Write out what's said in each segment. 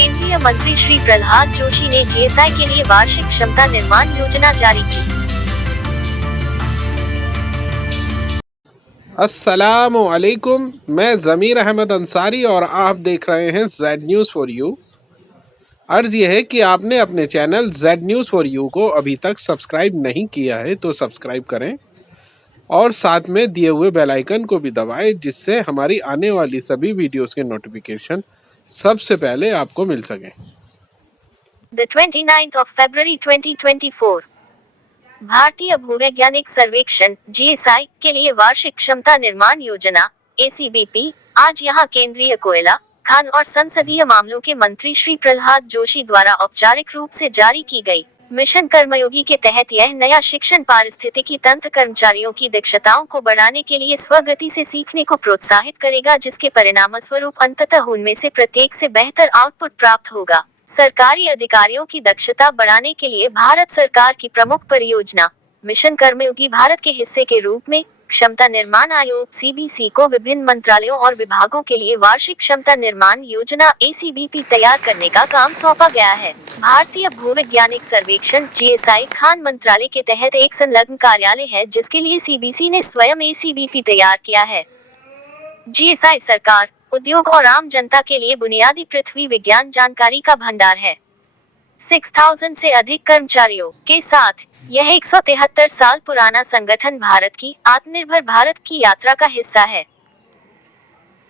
केंद्रीय मंत्री श्री प्रहलाद जोशी ने एसआई के लिए वार्षिक क्षमता निर्माण योजना जारी की। अस्सलामु अलैकुम, मैं ज़मीर अहमद अंसारी और आप देख रहे हैं जेड न्यूज़ फॉर यू। अर्ज़ यह है कि आपने अपने channel Z news for you को अभी तक सब्सक्राइब नहीं किया है तो सब्सक्राइब करें और साथ में दिए हुए बेल आइकन को भी दबाएं, जिससे हमारी आने वाली सभी वीडियोस के नोटिफिकेशन सबसे पहले आपको मिल सकें। The 29th of February 2024 भारतीय भूवैज्ञानिक सर्वेक्षण (जीएसआई) के लिए वार्षिक क्षमता निर्माण योजना (एसीबीपी) आज यहां केंद्रीय कोयला, खान और संसदीय मामलों के मंत्री श्री प्रहलाद जोशी द्वारा औपचारिक रूप से जारी की गई। मिशन कर्मयोगी के तहत यह नया शिक्षण पारिस्थितिकी तंत्र कर्मचारियों की दक्षताओं को बढ़ाने के लिए स्वगति से सीखने को प्रोत्साहित करेगा, जिसके परिणामस्वरूप अंततः उनमें से प्रत्येक से बेहतर आउटपुट प्राप्त होगा। सरकारी अधिकारियों की दक्षता बढ़ाने के लिए भारत सरकार की प्रमुख परियोजना मिशन कर्मयोगी भारत के हिस्से के रूप में क्षमता निर्माण आयोग (सीबीसी) को विभिन्न मंत्रालयों और विभागों के लिए वार्षिक क्षमता निर्माण योजना (एसीबीपी) तैयार करने का काम सौंपा गया है। भारतीय भूवैज्ञानिक सर्वेक्षण (जीएसआई) खान मंत्रालय के तहत एक संलग्न कार्यालय है, जिसके लिए सीबीसी ने स्वयं एसीबीपी तैयार किया है। जीएसआई सरकार, उद्योग और आम जनता के लिए बुनियादी पृथ्वी विज्ञान जानकारी का भंडार है। 6000 से अधिक कर्मचारियों के साथ यह 173 साल पुराना संगठन भारत की आत्मनिर्भर भारत की यात्रा का हिस्सा है।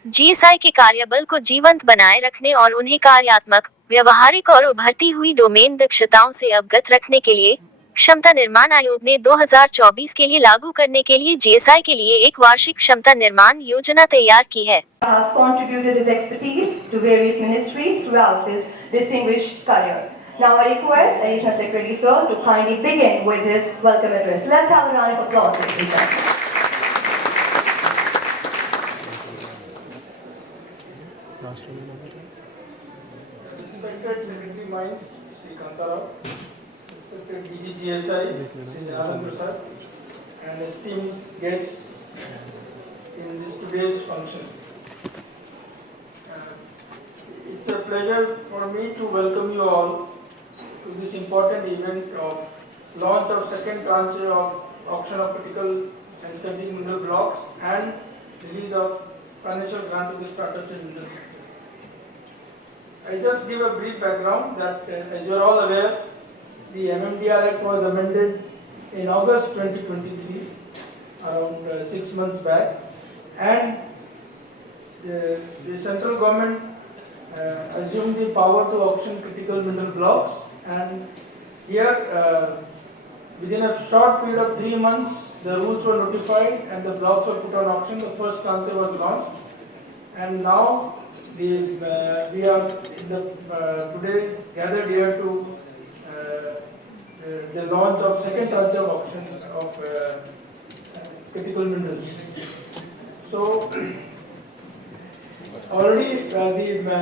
जीएसआई के कार्यबल को जीवंत बनाए रखने और उन्हें कार्यात्मक, व्यवहारिक और उभरती हुई डोमेन दक्षताओं से अवगत रखने के लिए क्षमता निर्माण आयोग ने 2024 के लिए लागू करने के लिए जीएसआई के लिए एक वार्षिक क्षमता निर्माण योजना तैयार की है। Has contributed his expertise to various ministries throughout his distinguished career. Now I request Additional Secretary Sir to kindly begin with his welcome address. Let's have a round of applause for the speaker. Respected Secretary Mines, Sri Kantarao, respected DGGSI, Sri Janandar Sir, and esteemed guests in this today's function. It's a pleasure for me to welcome you all to this important event of launch of second tranche of auction of critical and strategic mineral blocks and release of financial grant to the startups in mineral sector. I just give a brief background that as you are all aware, the MMDR Act was amended in August 2023, around 6 months back, and the central government assumed the power to auction critical mineral blocks, and here within a short period of 3 months the rules were notified and the blocks were put on auction. The first tranche was launched, and now we are today gathered here to the launch of second tranche of auction of critical minerals. So already the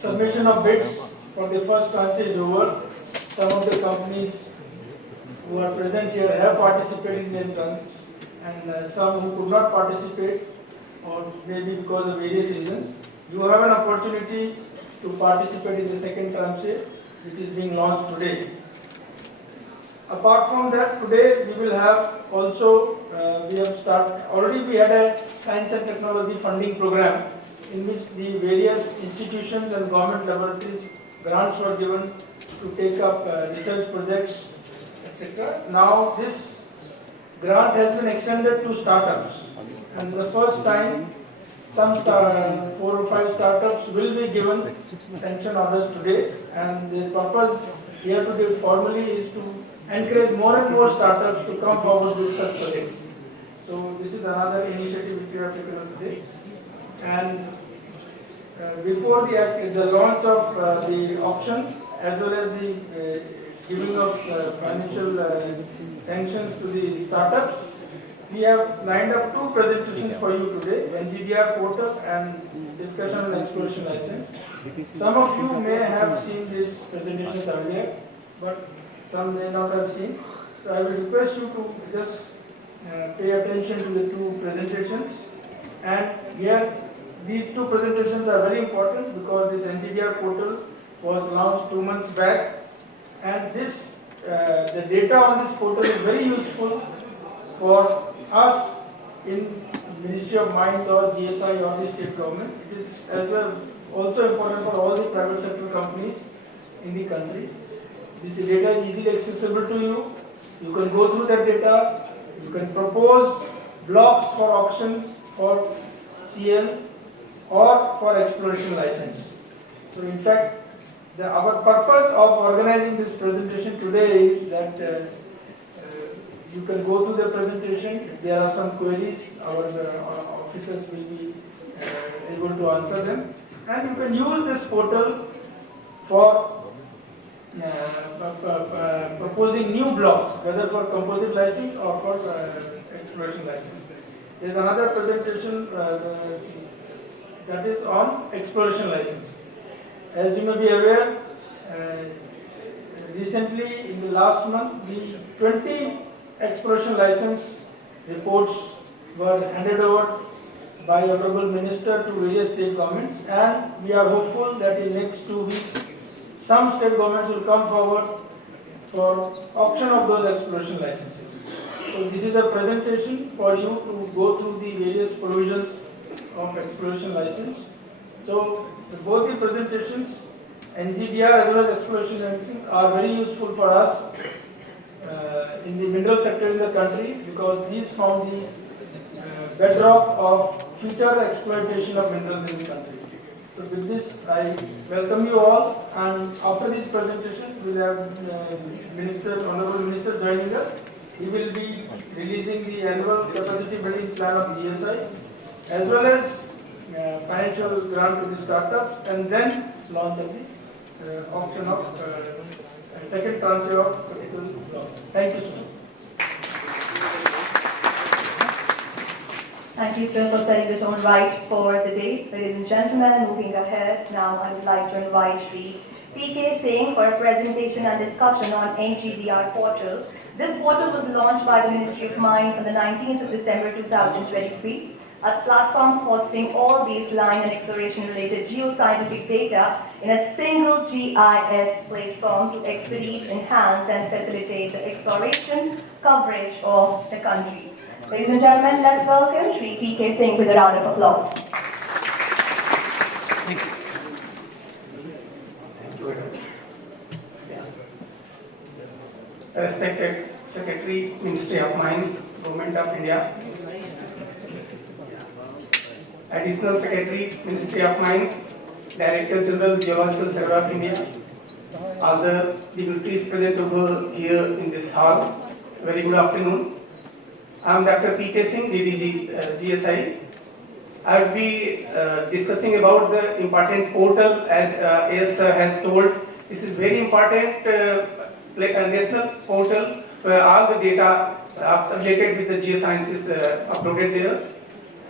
submission of bids for the first tranche is over. Some of the companies who are present here have participated in the tranche, and some who could not participate, or maybe because of various reasons. You have an opportunity to participate in the second tranche, which is being launched today. Apart from that, today we will have also, already we had a science and technology funding program in which the various institutions and government laboratories grants were given to take up research projects, etc. Now this grant has been extended to startups, and the first time some 4 or 5 startups will be given sanction orders today, and the purpose here today formally is to encourage more and more startups to come forward with such projects. So this is another initiative which we have taken up today. And before the launch of the auction as well as the giving of financial sanctions to the startups, we have lined up 2 presentations for you today: NGDR portal and discussion on exploration license. Some of you may have seen these presentations earlier, but some may not have seen. So I will request you to just pay attention to the 2 presentations. And here these two presentations are very important because this NGDR portal was launched 2 months back, and this the data on this portal is very useful for us in Ministry of Mines or GSI or the state government. It is as well also important for all the private sector companies in the country. This data is easily accessible to you. You can go through that data. You can propose blocks for auction for CL or for exploration license. So in fact, our purpose of organizing this presentation today is that you can go through the presentation. If there are some queries, our officers will be able to answer them. And you can use this portal for proposing new blocks, whether for composite license or for exploration license. There is another presentation that is on exploration license. As you may be aware, recently in the last month, the 20 exploration license reports were handed over by Honorable Minister to various state governments, and we are hopeful that in the next 2 weeks, some state governments will come forward for auction of those exploration licenses. So this is a presentation for you to go through the various provisions of exploration license. So both the presentations, NGDR as well as exploration license, are very useful for us in the mineral sector in the country because these form the bedrock of future exploitation of minerals in the country. So with this, I welcome you all, and after this presentation, we will have Honorable Minister joining us. He will be releasing the annual capacity building plan of GSI, as well as financial grant to the startups, and then launch of the auction of second tranche of capital loan. Thank you, sir. Thank you, sir, for setting the tone right for the day. Ladies and gentlemen, moving ahead, now I would like to invite Shri PK Singh for a presentation and discussion on NGDR portal. This portal was launched by the Ministry of Mines on the 19th of December 2023, a platform hosting all baseline and exploration-related geoscientific data in a single GIS platform to expedite, enhance, and facilitate the exploration coverage of the country. Ladies and gentlemen, let's welcome Shri PK Singh with a round of applause. Thank you. Respected Secretary, Ministry of Mines, Government of India. Additional Secretary, Ministry of Mines, Director General, Geological Survey of India. All the dignitaries present over here in this hall. Very good afternoon. I am Dr. PK Singh, DDG GSI. I will be discussing about the important portal as has told. This is very important like a national portal where all the data related with the geoscience is uploaded there.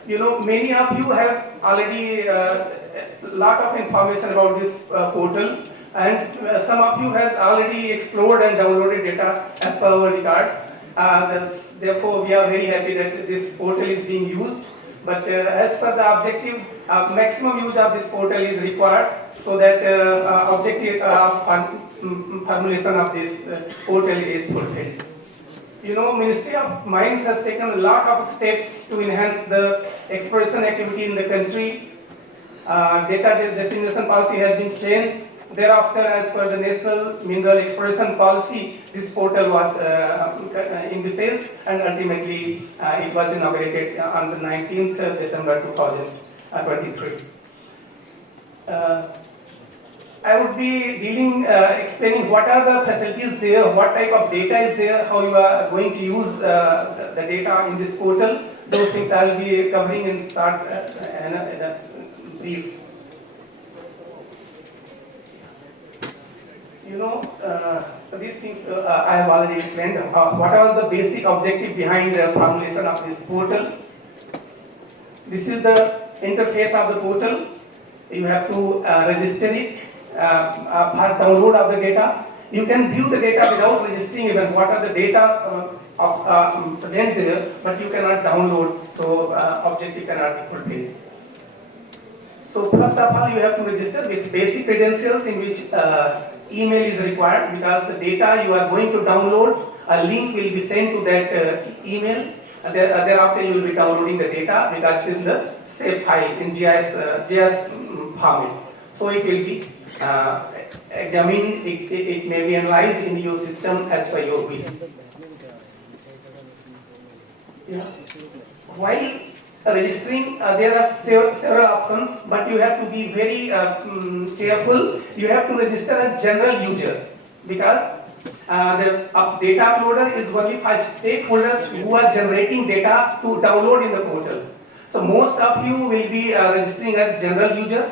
You know, many of you have already lot of information about this portal, and some of you has already explored and downloaded data as per our records. Therefore, we are very happy that this portal is being used. But as per the objective, maximum use of this portal is required so that objective formulation of this portal is fulfilled. You know, Ministry of Mines has taken a lot of steps to enhance the exploration activity in the country. Data dissemination policy has been changed. Thereafter, as per the National Mineral Exploration Policy, this portal was envisaged, and ultimately it was inaugurated on the 19th of December 2023. I would be explaining what are the facilities there, what type of data is there, how you are going to use the data in this portal. Those things I will be covering in start in a brief. You know, these things I have already explained. What was the basic objective behind the formulation of this portal? This is the interface of the portal. You have to register it for download of the data. You can view the data without registering even what are the data present there, but you cannot download, so objective cannot be fulfilled. So first of all, you have to register with basic credentials in which email is required, because the data you are going to download, a link will be sent to that email. And thereafter you will be downloading the data because it is in the save file in GIS format. So it will be examined, it may be analyzed in your system as per your wish. Yeah. While registering, there are several options, but you have to be very careful. You have to register as general user, because the data uploader is only for stakeholders who are generating data to download in the portal. So most of you will be registering as general user,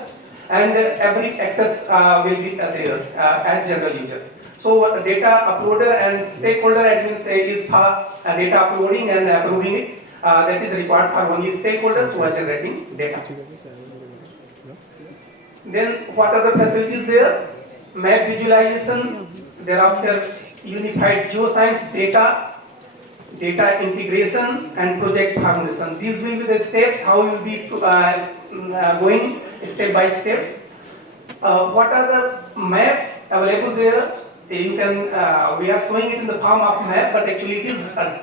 and every access will be there as general user. So data uploader and stakeholder admin say is for data uploading and approving it. That is required for only stakeholders who are generating data. Then what are the facilities there? Map visualization, thereafter unified geoscience data, data integration, and project harmonization. These will be the steps how you will be going step by step. What are the maps available there? You can, we are showing it in the form of map, but actually it is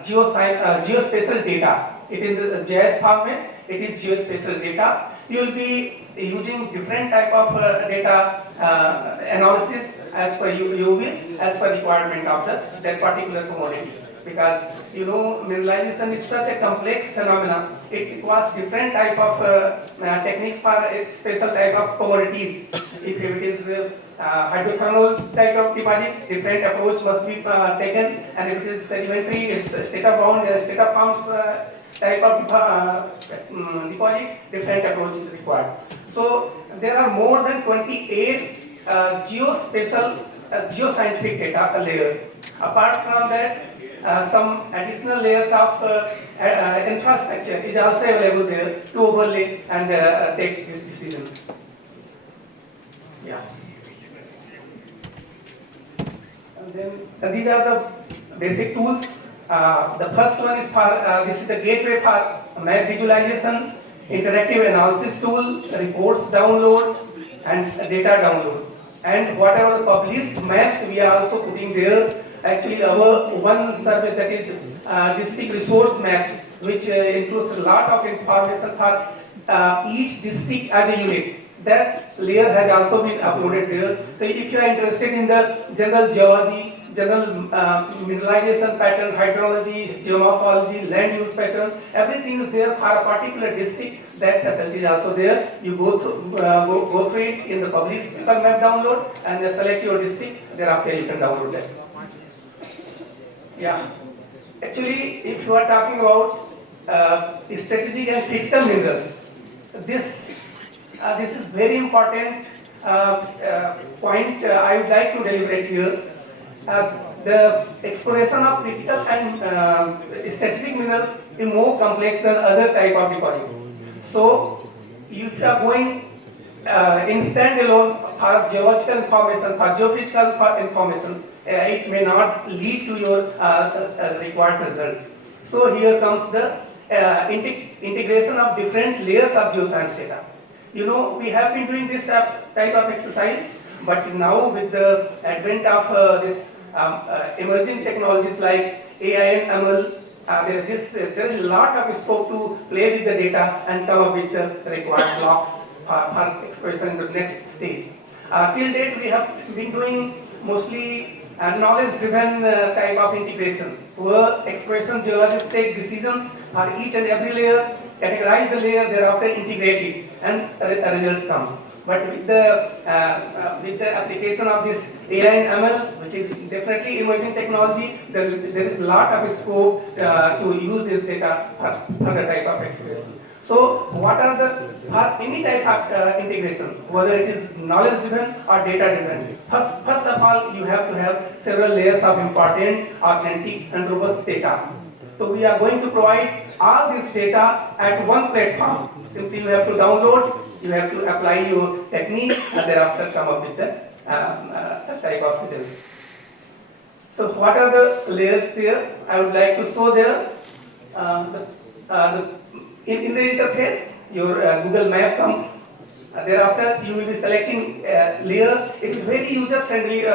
geospatial data. It is in the GIS format, it is geospatial data. You will be using different type of data analysis as per your wish, as per requirement of that particular commodity. Because you know, mineralization is such a complex phenomenon. It requires different type of techniques for special type of commodities. If it is hydrothermal type of deposit, different approach must be taken, and if it is sedimentary, it's state of bound, state of bound type of deposit, different approach is required. So there are more than 28 geospatial geoscientific data layers. Apart from that, some additional layers of infrastructure is also available there to overlay and take these decisions. Yeah. And then these are the basic tools. The first one is for this is the gateway for map visualization, interactive analysis tool, reports download, and data download. And whatever the published maps we are also putting there. Actually, our one service, that is district resource maps, which includes a lot of information for each district as a unit. That layer has also been uploaded there. So if you are interested in the general geology, general mineralization pattern, hydrology, geomorphology, land use pattern, everything is there for a particular district. That facility is also there. You go through it in the published map download and select your district. Thereafter you can download that. Yeah. Actually, if you are talking about strategic and critical minerals, this is very important point I would like to deliberate here. The exploration of critical and strategic minerals is more complex than other type of deposits. So, if you are going in standalone for geological information, for geophysical information, it may not lead to your required result. So here comes the integration of different layers of geoscience data. You know, we have been doing this type of exercise, but now with the advent of this emerging technologies like AI and ML, there is a lot of scope to play with the data and come up with the required blocks for expression in the next stage. Till date, we have been doing mostly knowledge-driven type of integration, where exploration geologists take decisions for each and every layer, categorize the layer, thereafter integrate it, and a result comes. But with the application of this AI and ML, which is definitely emerging technology, there is a lot of scope to use this data for the type of expression. So, what are for any type of integration, whether it is knowledge-driven or data-driven? First of all, you have to have several layers of important, authentic, and robust data. So, we are going to provide all this data at one platform. Simply, you have to download, you have to apply your technique, and thereafter come up with the such type of results. So, what are the layers there? I would like to show there. In the interface, your Google map comes, Thereafter, you will be selecting layer. It is very user-friendly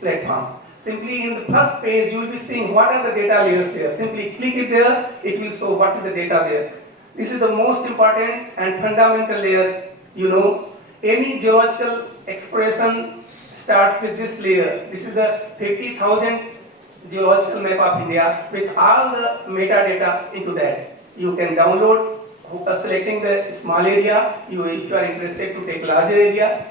platform. Simply in the first page, you will be seeing what are the data layers there. Simply click it there, it will show what is the data there. This is the most important and fundamental layer. You know, any geological expression starts with this layer. This is the 50,000 geological map of India with all the metadata into that. You can download selecting the small area. If you are interested to take larger area.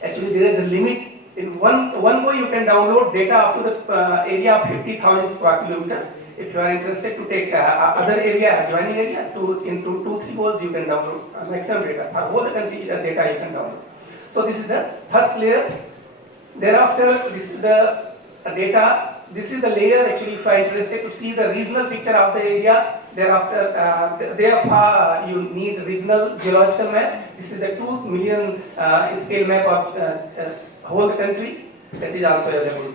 Actually, there is a limit. In one go, you can download data up to the area of 50,000 square kilometer. If you are interested to take other area, adjoining area, into 2-3 goes, you can download maximum data. For whole the country data you can download. So this is the first layer. Thereafter, this is the data. This is the layer. Actually, if you are interested to see the regional picture of the area, thereafter, therefore you need regional geological map. This is the 2 million scale map of whole country, that is also available.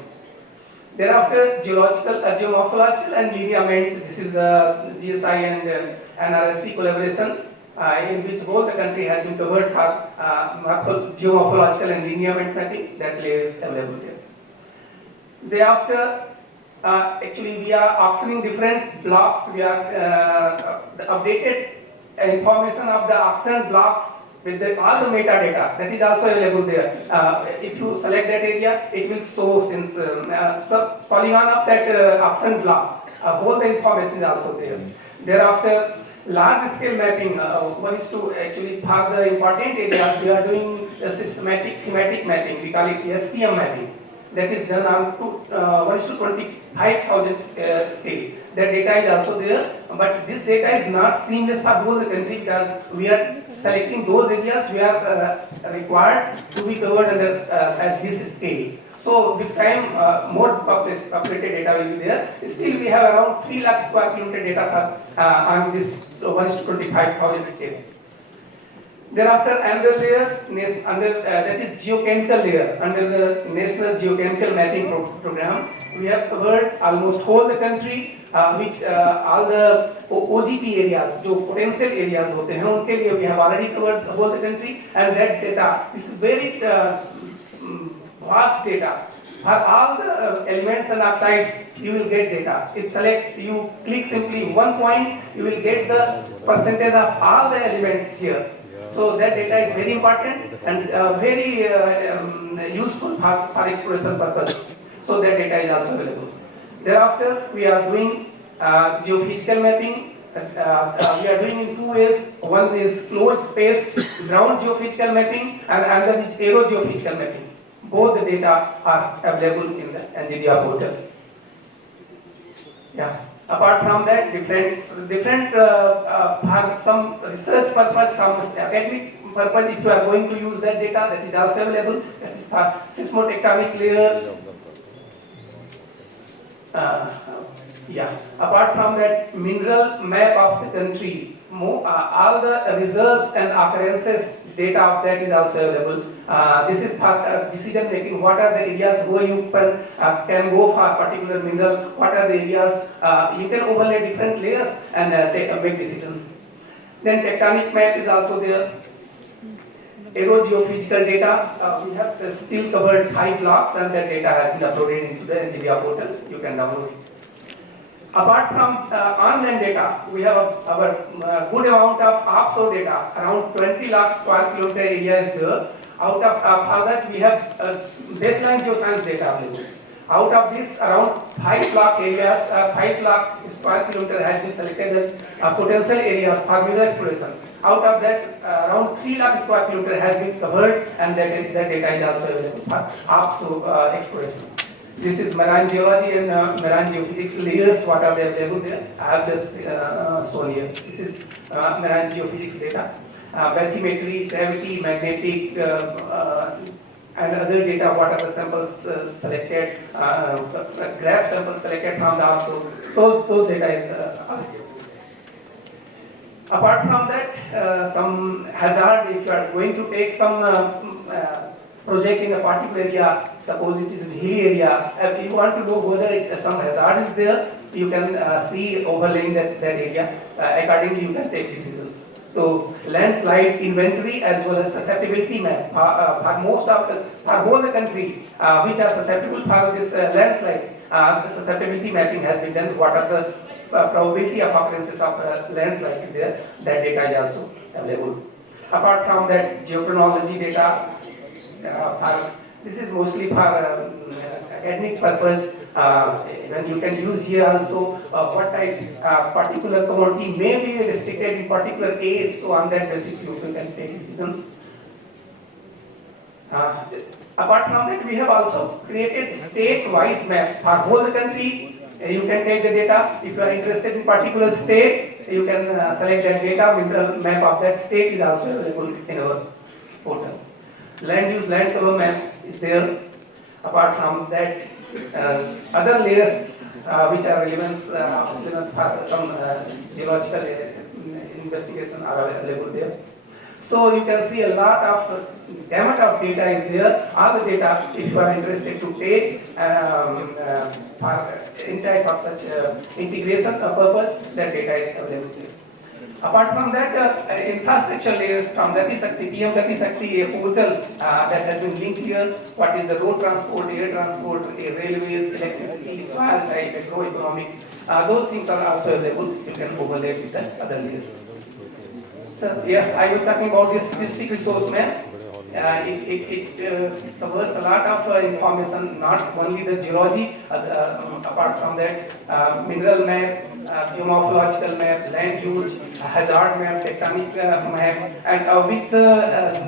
Thereafter, geological, geomorphological and lineament. This is GSI and NRSC collaboration, in which both the country has been covered for geomorphological and lineament mapping. That layer is available there. Thereafter, actually we are auctioning different blocks. We are the updated information of the auction blocks with all the metadata. That is also available there. If you select that area, it will show since polygon of that auction block. Whole the information is also there. Thereafter, large scale mapping. One is to actually for the important areas. We are doing a systematic thematic mapping. We call it STM mapping. That is done on 1:25,000 scale. That data is also there, but this data is not seamless for whole the country because we are selecting those areas we are required to be covered under at this scale. So with time, more populated data will be there. Still, we have around 3 lakh square kilometer data on this 1:25,000 scale. Thereafter, another layer, that is geochemical layer. Under the National Geochemical Mapping Program, we have covered almost whole the country, which all the OGP areas, जो potential areas होते हैं, उनके लिए we have already covered whole the country, and that data, this is very vast data. For all the elements and oxides, you will get data. If you click simply one point, you will get the percentage of all the elements here. So that data is very important and very useful for exploration purpose. So that data is also available. Thereafter, we are doing geophysical mapping. We are doing in 2 ways. One is closed space ground geophysical mapping, and another is aero geophysical mapping. Both the data are available in the NGDR portal. Yeah. Apart from that, different for some research purpose, some academic purpose, if you are going to use that data, that is also available. That is for seismotectonic layer. Apart from that, mineral map of the country, all the reserves and occurrences data of that is also available. This is for decision making. What are the areas where you can go for particular mineral? What are the areas you can overlay different layers and make decisions. Then tectonic map is also there. Aerogeophysical data, we have still covered 5 blocks, and that data has been uploaded into the NGDR portal. You can download it. Apart from online data, we have our good amount of offshore data. Around 20 lakh square kilometer area is there. Out of that, we have baseline geoscience data available. Out of this, around 5 lakh areas, 5 lakh square kilometer has been selected as potential areas for mineral exploration. Out of that, around 3 lakh square kilometer has been covered, and that data is also available for offshore exploration. This is marine geology and marine geophysics layers. What are they available there? I have just shown here. This is marine geophysics data. Bathymetry, gravity, magnetic, and other data. What are the samples selected? Graph samples selected from the offshore. Those data is available. Apart from that, some hazard. If you are going to take some project in a particular area, suppose it is a hilly area, if you want to know whether some hazard is there, you can see overlaying that area. Accordingly, you can take decisions. So landslide inventory as well as susceptibility map for most of for whole the country which are susceptible for this landslide. The susceptibility mapping has been done. What are the probability of occurrences of landslides is there? That data is also available. Apart from that, geochronology data. This is mostly for academic purpose. When you can use here also what type particular commodity may be restricted in particular case. So on that basis you can take decisions. Apart from that, we have also created state-wise maps for whole the country. You can take the data. If you are interested in particular state, you can select that data. Mineral map of that state is also available in our portal. Land use, land cover map is there. Apart from that, other layers which are relevant for some geological investigation are available there. So you can see a lot of gamut of data is there. All the data, if you are interested to take for any type of such integration purpose, that data is available there. Apart from that, infrastructure layers from Gati Shakti, PM Gati Shakti, a portal that has been linked here. What is the road transport, air transport, railways, electricity, soil type, agroeconomic. Those things are also available. You can overlay with the other layers. So, yeah, I was talking about this statistic resource map. It covers a lot of information, not only the geology, apart from that, mineral map, geomorphological map, land use, hazard map, tectonic map, and with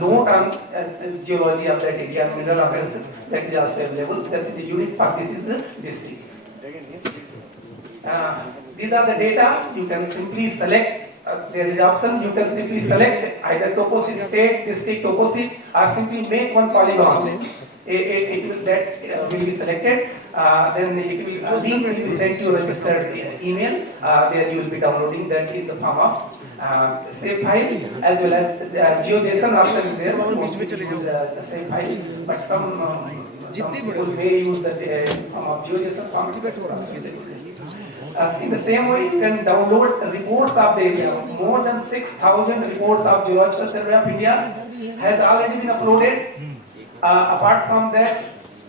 note on geology of that area, mineral occurrences, that is also available. That is the unit for this is the district. These are the data. You can simply select. There is option. You can simply select either topos state, district topos, or simply make one polygon. That will be selected. Then it will link will be sent to your registered email. There you will be downloading that in the form of save file as well as GeoJSON option is there. Mostly use the save file, but some people may use the form of GeoJSON format. In the same way, you can download reports of the area. More than 6,000 reports of Geological Survey of India has already been uploaded. Apart from that,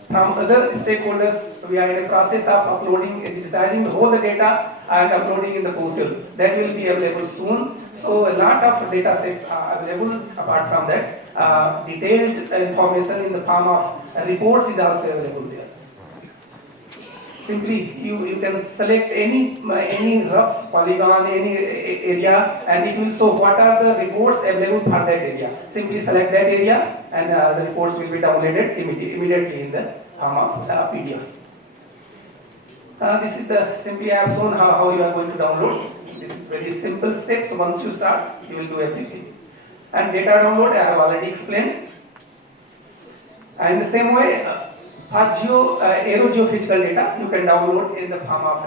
from other stakeholders, we are in the process of uploading, digitizing the whole data and uploading in the portal. That will be available soon. So a lot of data sets are available. Apart from that, detailed information in the form of reports is also available there. Simply, you can select any rough polygon, any area, and it will show what are the reports available for that area. Simply select that area, and the reports will be downloaded immediately in the form of PDF. This is the simply I have shown how you are going to download. This is very simple step. So once you start, you will do everything. And data download, I have already explained. And the same way. Aerogeophysical data you can download in the form of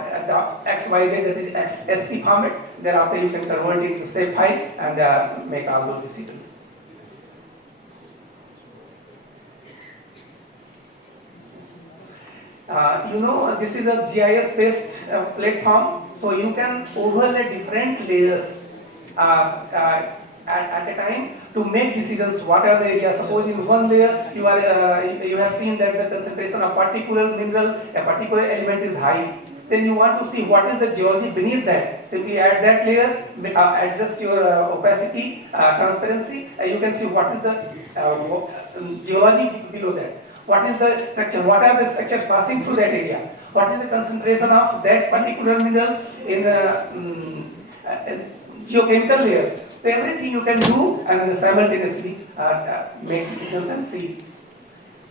XYZ, that is XST format. Thereafter you can convert it to save file and make all those decisions. This is a GIS based platform, so you can overlay different layers at a time to make decisions. What are the areas? Suppose in one layer you have seen that the concentration of particular mineral, a particular element is high. Then you want to see what is the geology beneath that. Simply add that layer, adjust your opacity, transparency, and you can see what is the geology below that. What is the structure? What are the structures passing through that area? What is the concentration of that particular mineral in the geochemical layer? So everything you can do and simultaneously make decisions and see.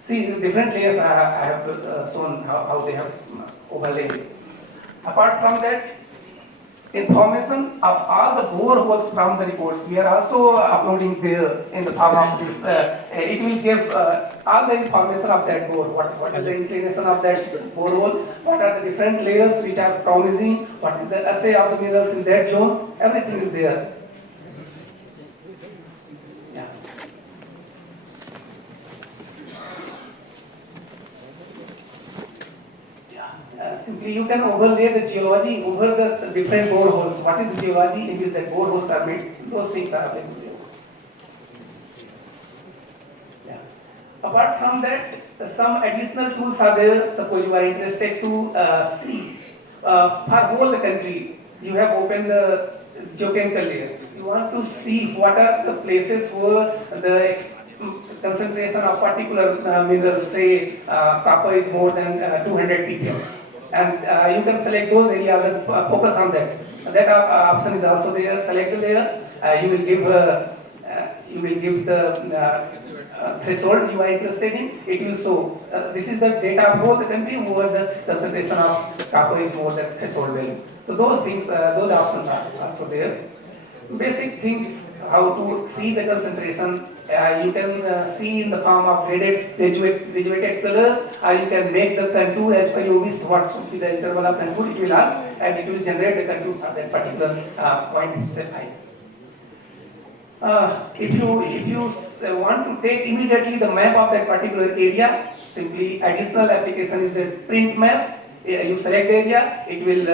See the different layers I have shown how they have overlaid. Apart from that, information of all the boreholes from the reports, we are also uploading there in the form of this. It will give all the information of that bore. What is the inclination of that borehole? What are the different layers which are promising? What is the assay of the minerals in that zones? Everything is there. Simply you can overlay the geology over the different boreholes. What is the geology in which the boreholes are made? those things are available there. Yeah. Apart from that, some additional tools are there. Suppose you are interested to see for whole the country, you have opened the geochemical layer. You want to see what are the places where the concentration of particular mineral, say copper is more than 200 ppm, and you can select those areas and focus on that. That option is also there. Select the layer. You will give the threshold you are interested in. It will show this is the data for the country where the concentration of copper is more than threshold value. So those things, those options are also there. Basic things how to see the concentration. You can see in the form of graded graduated colors, you can make the contour as per your wish, what should be the interval of contour it will ask, and it will generate the contour for that particular point, say 5. If you want to take immediately the map of that particular area, simply additional application is the print map. You select the area, it will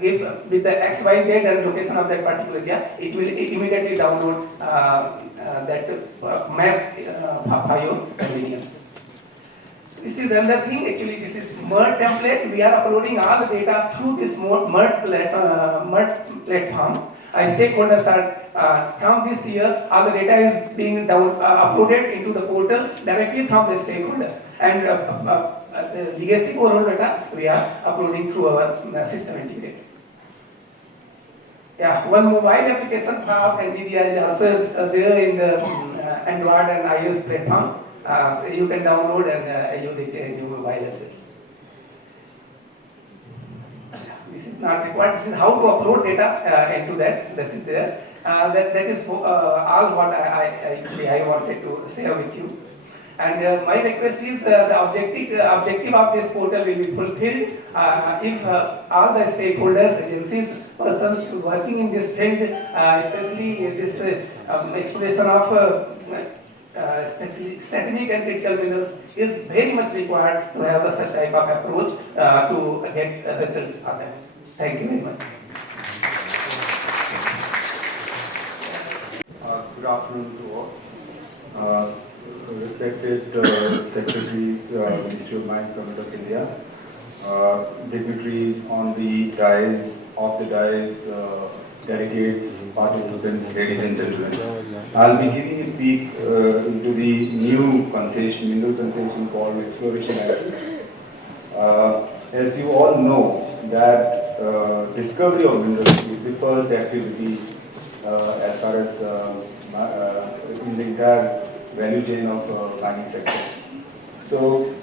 give with the X, Y, Z and location of that particular area. It will immediately download that map for your convenience. This is another thing. Actually, this is MERT template. We are uploading all the data through this MERT platform. Stakeholders are from this year. All the data is being uploaded into the portal directly from the stakeholders, and the legacy core data we are uploading through our system integrator. Yeah, one mobile application for NGDI is also there in the Android and iOS platform. So you can download and use it in your mobile as well. This is not required. This is how to upload data into that. This is there. That is all what I wanted to share with you. And my request is the objective of this portal will be fulfilled if all the stakeholders, agencies, persons working in this field, especially this exploration of strategic and critical minerals, is very much required to have such type of approach to get results on that. Thank you very much. Good afternoon to all. Respected Secretary, Ministry of Mines, Government of India, dignitaries on the dais, off the dais, delegates, participants, ladies and gentlemen. I'll be giving a peek into the new concession, mineral concession called exploration license. As you all know, that discovery of minerals is the first activity as far as in the entire value chain of mining sector. So,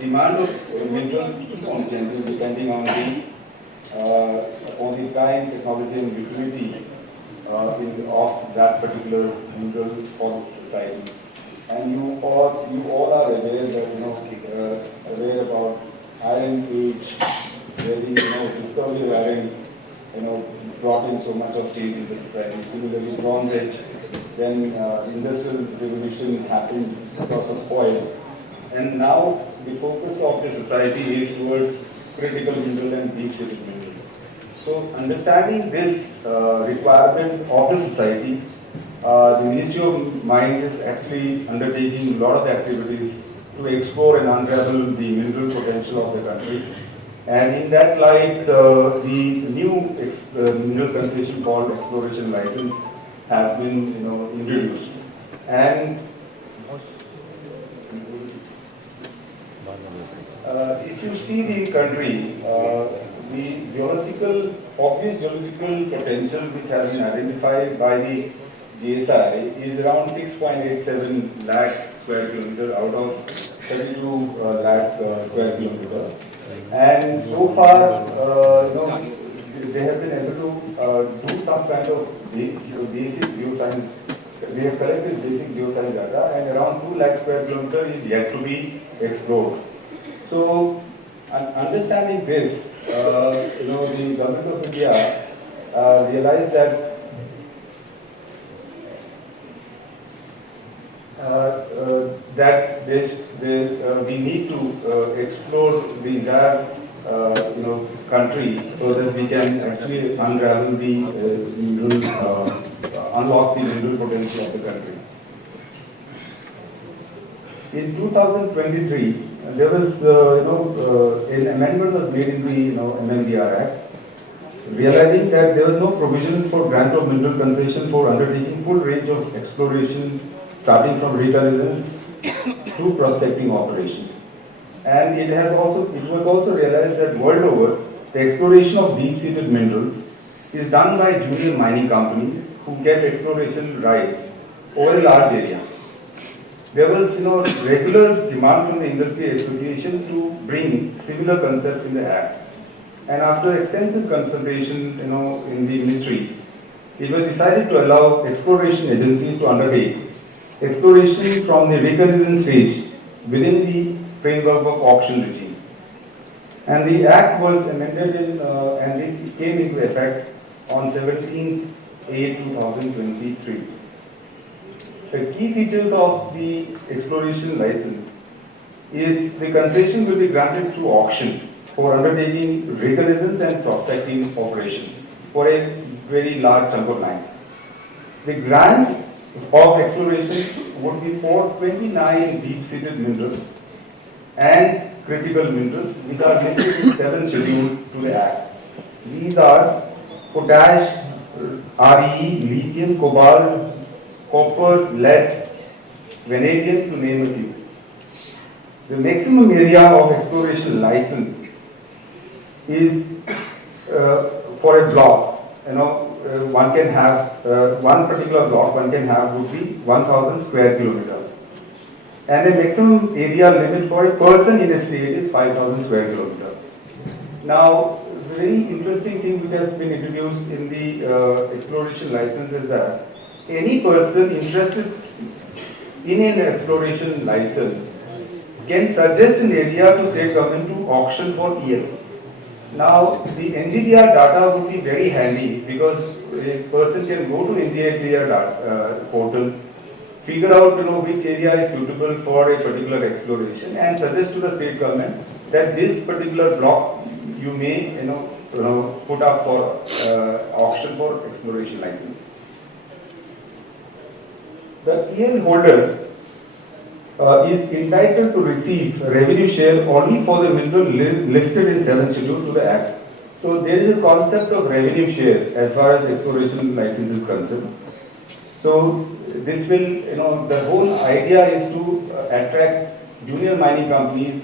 demand of minerals keeps on changing depending on the time, technology, and utility of that particular mineral for the society. And you all are aware that aware about Iron Age, where the discovery of iron brought in so much of change in the society. Similarly, Bronze Age, then industrial revolution happened because of oil, and now the focus of the society is towards critical mineral and deep-seated mineral. So, understanding this requirement of the society, the Ministry of Mines is actually undertaking a lot of activities to explore and unravel the mineral potential of the country. And in that light, the new mineral concession called exploration license has been introduced. And if you see the country, the obvious geological potential which has been identified by the GSI is around 6.87 lakh square kilometer out of 32 lakh square kilometer. And so far, they have been able to do some kind of basic geoscience. They have collected basic geoscience data, and around 2 lakh square kilometer is yet to be explored. So, understanding this, the government of India realized that we need to explore the entire country so that we can actually unravel the unlock the mineral potential of the country. In 2023, there was, an amendment was made in the, MMDR Act, realizing that there was no provision for grant of mineral concession for undertaking full range of exploration, starting from reconnaissance to prospecting operations. And it was also realized that world over, the exploration of deep-seated minerals is done by junior mining companies who get exploration rights over a large area. There was, regular demand from the industry association to bring similar concept in the Act. And after extensive consultation, in the ministry, it was decided to allow exploration agencies to undertake exploration from the reconnaissance stage within the framework of auction regime. And the Act was amended and it came into effect on 17/8/2023. The key features of the exploration license is the concession will be granted through auction for undertaking reconnaissance and prospecting operations for a very large chunk of land. The grant of exploration would be for 29 deep-seated minerals and critical minerals which are listed in 7 schedules to the Act. These are potash, Re, lithium, cobalt, copper, lead, vanadium, to name a few. The maximum area of exploration license is for a block. One can have one particular block. One can have would be 1,000 square kilometers, and the maximum area limit for a person in a state is 5,000 square kilometers. Now, the very interesting thing which has been introduced in the exploration license is that any person interested in an exploration license can suggest an area to state government to auction for EL. Now, the NGDR data would be very handy because a person can go to NGDR portal, figure out which area is suitable for a particular exploration, and suggest to the state government that this particular block you may put up for auction for exploration license. The EL holder is entitled to receive revenue share only for the mineral listed in 7th schedule to the Act. So there is a concept of revenue share as far as exploration license is concerned. So this will, the whole idea is to attract junior mining companies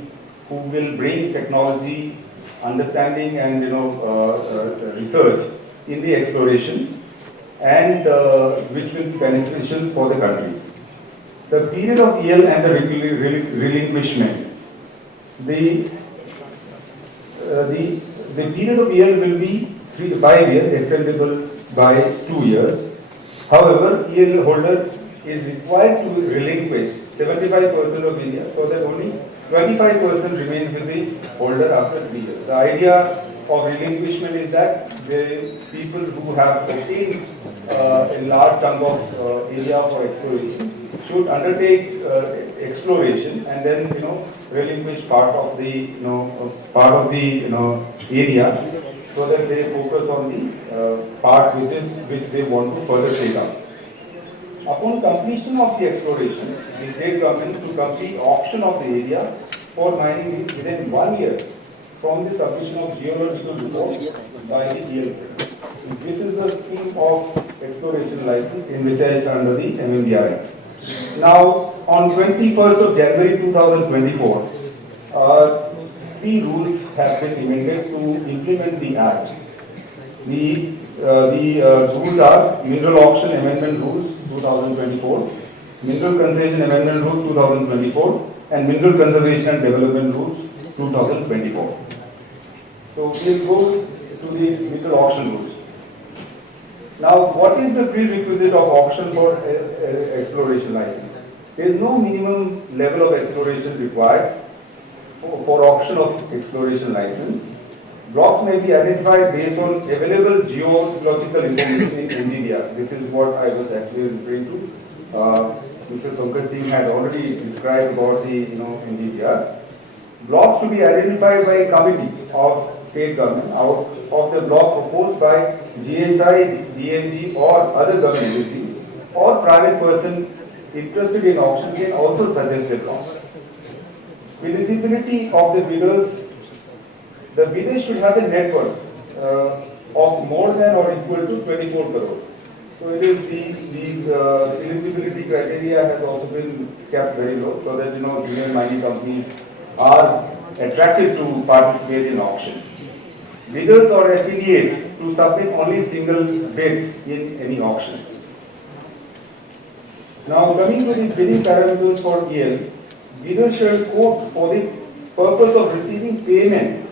who will bring technology, understanding and research in the exploration and which will be beneficial for the country. The period of EL and the relinquishment. The period of EL will be 3 to 5 years, extendable by 2 years. However, EL holder is required to relinquish 75% of area so that only 25% remains with the holder after 3 years. The idea of relinquishment is that the people who have obtained a large chunk of area for exploration should undertake exploration and then relinquish part of the area so that they focus on the part which they want to further take up. Upon completion of the exploration, the state government to complete auction of the area for mining within 1 year from the submission of geological report by the EL. This is the scheme of exploration license envisaged under the MMDR Act. Now, on 21st of January 2024, 3 rules have been amended to implement the Act. The rules are Mineral Auction Amendment Rules 2024, Mineral Concession Amendment Rules 2024, and Mineral Conservation and Development Rules 2024. So we'll go to the mineral auction rules. Now, what is the prerequisite of auction for exploration license? There is no minimum level of exploration required for auction of exploration license. Blocks may be identified based on available geological information in NGDR. This is what I was actually referring to. Mr. Pankaj Singh had already described about the NGDR. Blocks to be identified by a committee of state government out of the block proposed by GSI, DMG or other government agencies private persons interested in auction can also suggest a block. Eligibility of the bidder should have a net worth of more than or equal to 24 crores. So it is the eligibility criteria has also been kept very low so that junior mining companies are attracted to participate in auction. Bidders are affiliated to submit only single bid in any auction. Now coming to the bidding parameters for EL, bidders shall quote for the purpose of receiving payment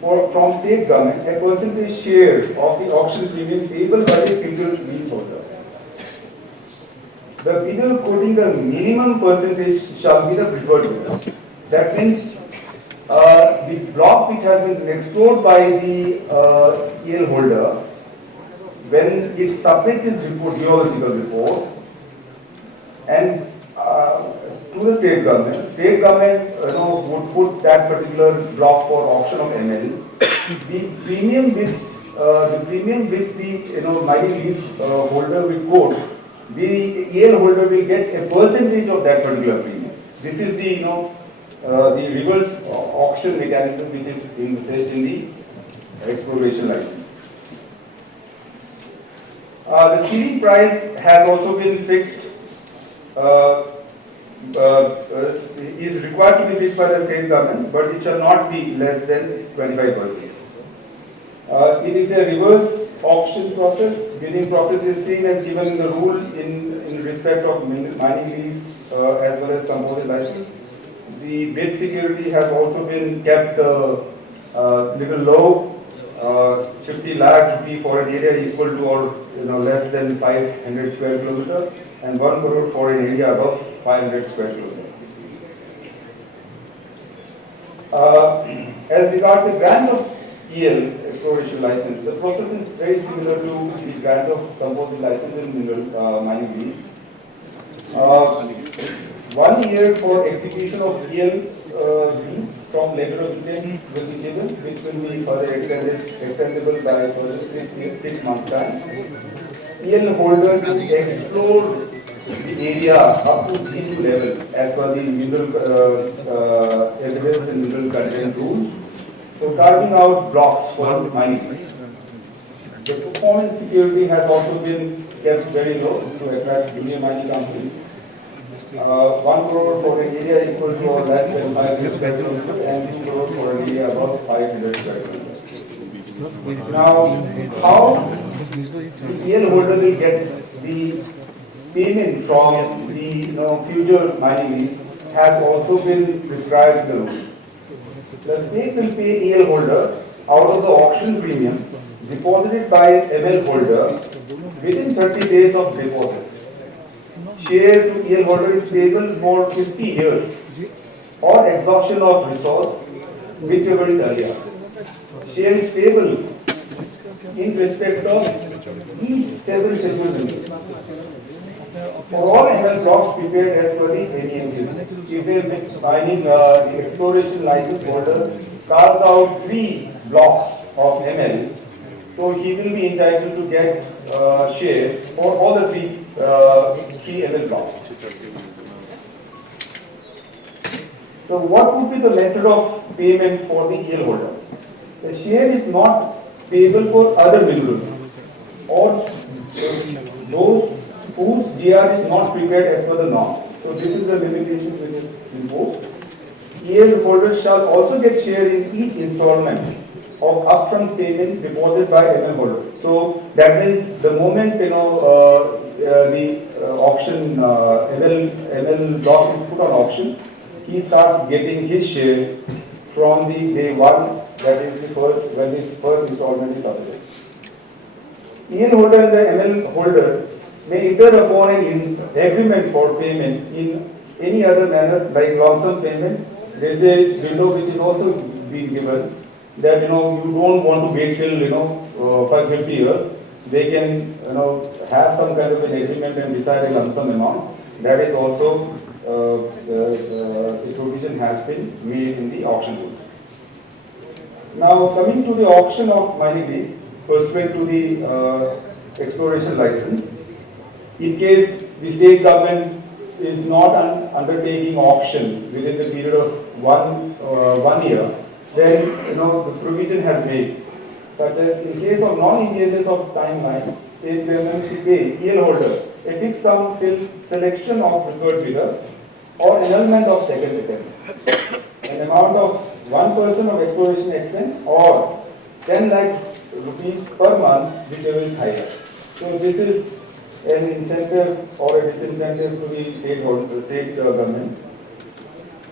from state government a percentage share of the auction premium payable by the single leaseholder. The bidder quoting the minimum percentage shall be the preferred bidder. That means the block which has been explored by the EL holder, when it submits its report, geological report, and to the state government would put that particular block for auction of ML. The premium which the mining lease holder will quote, the EL holder will get a percentage of that particular premium. This is the the reverse auction mechanism which is envisaged in the exploration license. The ceiling price has also been fixed. Is required to be fixed by the state government, but it shall not be less than 25%. It is a reverse auction process. Bidding process is seen as given the rule in respect of mining lease as well as composite license. The bid security has also been kept little low. 50 lakh rupee for an area equal to or less than 500 square kilometer, and 1 crore for an area above 500 square kilometer. As regards the grant of EL exploration license, the process is very similar to the grant of composite license in mineral mining lease. 1 year for execution of EL from letter of intent will be given, which will be further extendable by further 6 months time. EL holders will explore the area up to 3 level as per the mineral evidence and mineral content rules. So carving out blocks for mining. The performance security has also been kept very low to attract junior mining companies. 1 crore for an area equal to or less than 500 square kilometers and 2 crore for an area above 500 square kilometers. Now, how the EL holder will get the payment from the future mining lease has also been prescribed in the rule. The state will pay EL holder out of the auction premium deposited by ML holder within 30 days of deposit. Share to EL holder is payable for 50 years or exhaustion of resource, whichever is earlier. Share is payable in respect of each 7 settlement. For all ML blocks prepared as per the NEMC, if a mining exploration license holder carves out 3 blocks of ML, so he will be entitled to get share for all the 3 ML blocks. So what would be the method of payment for the EL holder? The share is not payable for other minerals or those whose GR is not prepared as per the norm. So this is the limitation which is imposed. EL holders shall also get share in each installment of upfront payment deposited by ML holder. So that means the moment the auction ML block is put on auction, he starts getting his share from the day 1, that is the first when the first installment is submitted. EL holder and the ML holder may enter upon an agreement for payment in any other manner like lump sum payment. There is a window which is also being given that you don't want to wait till 50 years. They can have some kind of an agreement and decide a lump sum amount. That is also the provision has been made in the auction rules. Now coming to the auction of mining lease pursuant to the exploration license. In case the state government is not undertaking auction within the period of one year, then the provision has made, such as in case of non-engagement of timeline, state government to pay EL holder a fixed sum till selection of preferred bidder or annulment of second attempt, an amount of 1% of exploration expense or 10 lakh rupees per month, whichever is higher. So this is an incentive or a disincentive to the state government.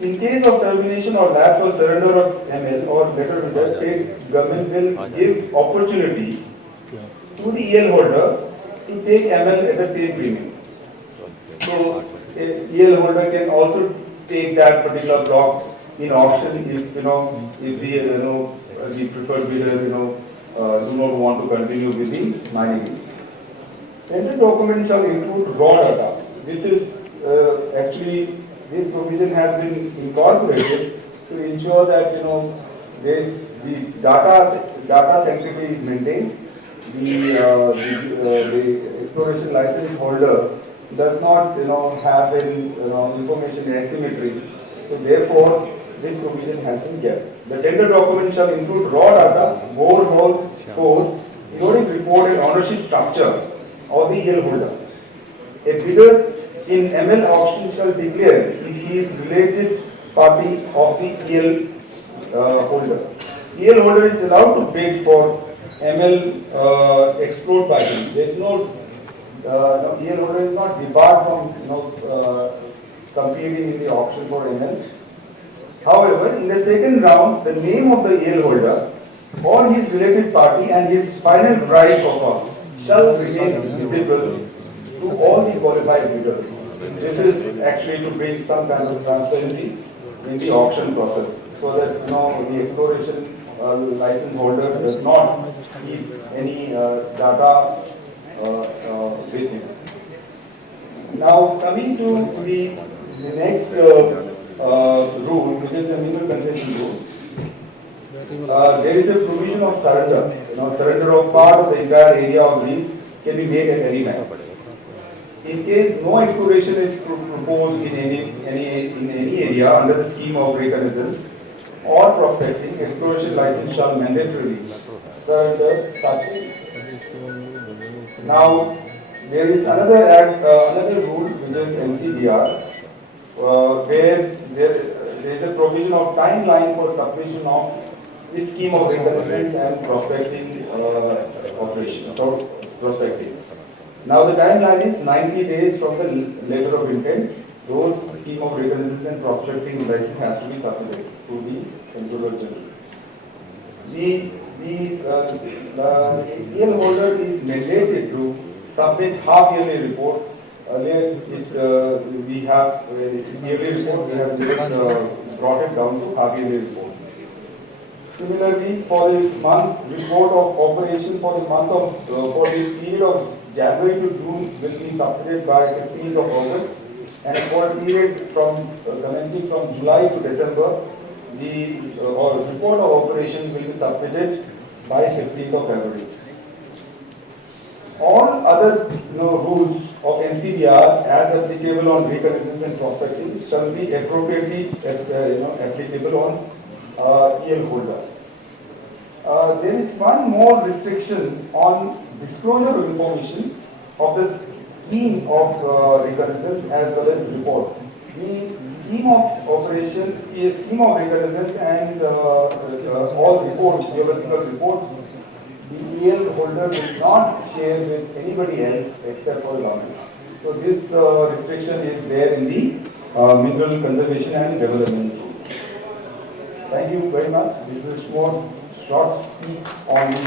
In case of termination or lapse or surrender of ML or letter with the state government will give opportunity to the EL holder to take ML at the same premium. So EL holder can also take that particular block in auction if the preferred bidder do not want to continue with the mining. Tender document shall include raw data. This is actually this provision has been incorporated to ensure that the data sanctity is maintained. The exploration license holder does not have information asymmetry. So therefore, this provision has been kept. The tender document shall include raw data, borehole code, including report and ownership structure of the EL holder. A bidder in ML auction shall declare if he is related party of the EL holder. EL holder is allowed to bid for ML explored by him. There is no EL holder is not debarred from competing in the auction for ML. However, in the second round, the name of the EL holder or his related party and his final price offer shall remain visible to all the qualified bidders. This is actually to bring some kind of transparency in the auction process, so that the exploration license holder does not keep any data with him. Now, coming to the next rule, which is the mineral concession rule. There is a provision of surrender. Surrender of part of the entire area of lease can be made at any time. In case no exploration is proposed in any area under the scheme of reconnaissance or prospecting, exploration license shall mandatorily surrender such. Now, there is another rule which is MCBR, where there is a provision of timeline for submission of the scheme of reconnaissance and prospecting operations or prospecting. Now the timeline is 90 days from the letter of intent. Those scheme of reconnaissance and prospecting license has to be submitted to the Controller General. The EL holder is mandated to submit half-yearly report. Earlier, we have yearly report. We have just brought it down to half-yearly report. Similarly, for the month report of operation for the period of January to June will be submitted by 15th of August, and for a period from commencing from July to December, the report of operation will be submitted by 15th of February. All other rules of NCBR as applicable on reconnaissance and prospecting shall be appropriately applicable on EL holder. There is one more restriction on disclosure of information of the scheme of reconnaissance as well as report. The scheme of operation, scheme of reconnaissance and all reports, geological reports, the EL holder will not share with anybody else except for the government. So this restriction is there in the Mineral Conservation and Development Rules. Thank you very much. This is more short speak on the